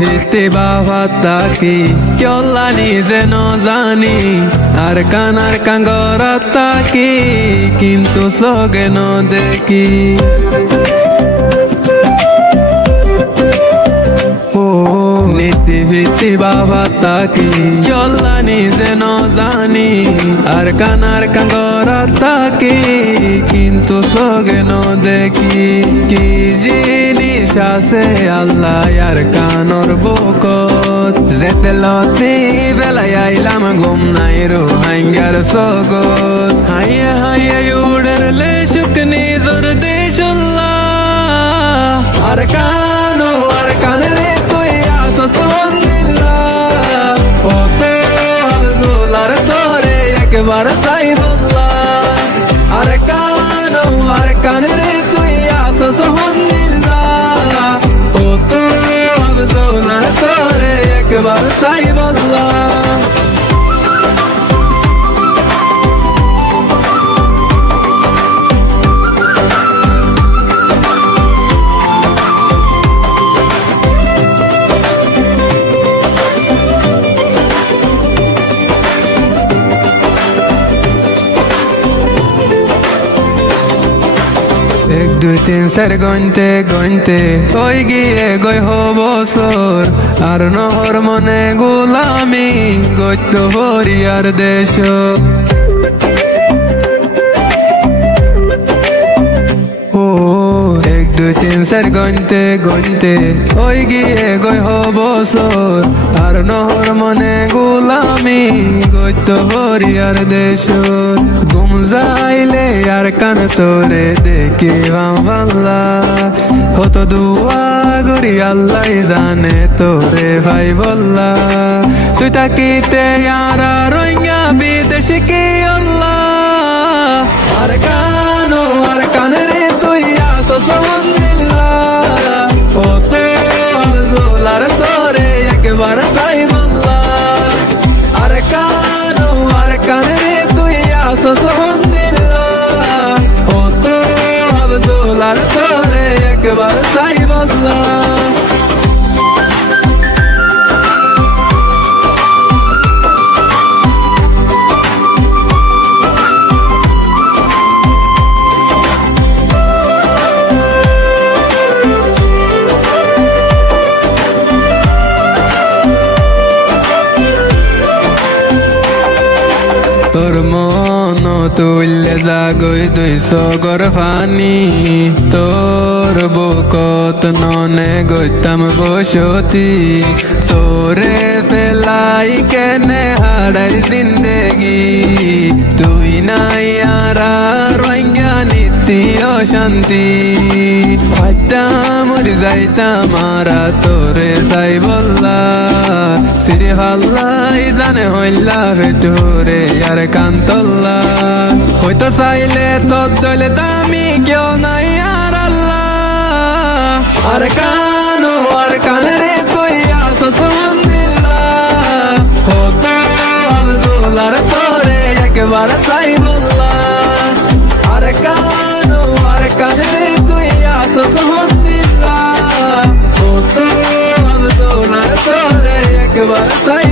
ভিত্তি বাবা তাকি কেলানি যেন জানি আর কাঙ্গর তাকি কিন্তু সগে ন দেখি নীতি ভিত্তি বাবা তাকি কেলানি যেন জানি আর কাঙ্গর তাকি কিন্তু সগে ন দেখি কি জিনিস আছে আল্লাহ আর কানর বুকত যেতে লতি বেলায় আইলাম ঘুম নাই রো হাঙ্গার সগত হাইয়া হাইয়া উড়লে শুকনি জোর দেশুল্লাহ আর কানরে তুই আসস মন্দিল্লাহ ওতে আব্দুলার তোরে একবার তাই বললাম আর কানরে তুই আসস মন্দিল্লাহ ওতে আব্দুলার তোরে একবার তাই বললাম এক দুই তিন চার গইতে ওই গিয়ে গই বছর আর নহর মনে গোলামি গত্য হরিয়ার দেশ এক দুই তিন চার গইতে ওই গিয়ে গই বছর আর নহর মনে গোলামি গত্য হরিয়ার দেশ ঘুম যাইলে আর কান তোরে দেখি ভাল্লা কত দুয়া গরি আল্লাহ জানে তোরে ভাই বললা তুই তাকিতে আর রইঙ্গা বিদেশে কি আল্লাহ আর কানরে তুই আসস মন্দিল্লাহ ওতে আব্দুলার তোরে একবার তাই বললাম আর কানরে তুই আসস মন্দিল্লাহ ওতে আব্দুলার তোরে একবার তাই বললাম তোর মন তুললে জাগই দুই সগর ফানি তোর বুকত ননে গইতাম বসতি তোরে ফেলাই কেনে হারাই জিন্দেগি তুই নাই আর রইঙ্গা নিতি অশান্তি মরি যাইতাম আরা তোরে চাই বললা সিরি হাল্লাই জানে হইলা ভেটুরে আর কান্তল্লা হয়তো চাইলে তোর দলে দামি কেউ নাই আর আল্লাহ আর কানরে তুই আসস মন্দিল্লাহ হতে আব্দুলার তোরে একবার তাই বললাম আর কানরে তুই আসস মন্দিল্লাহ হতে আব্দুলার তোরে একবার তাই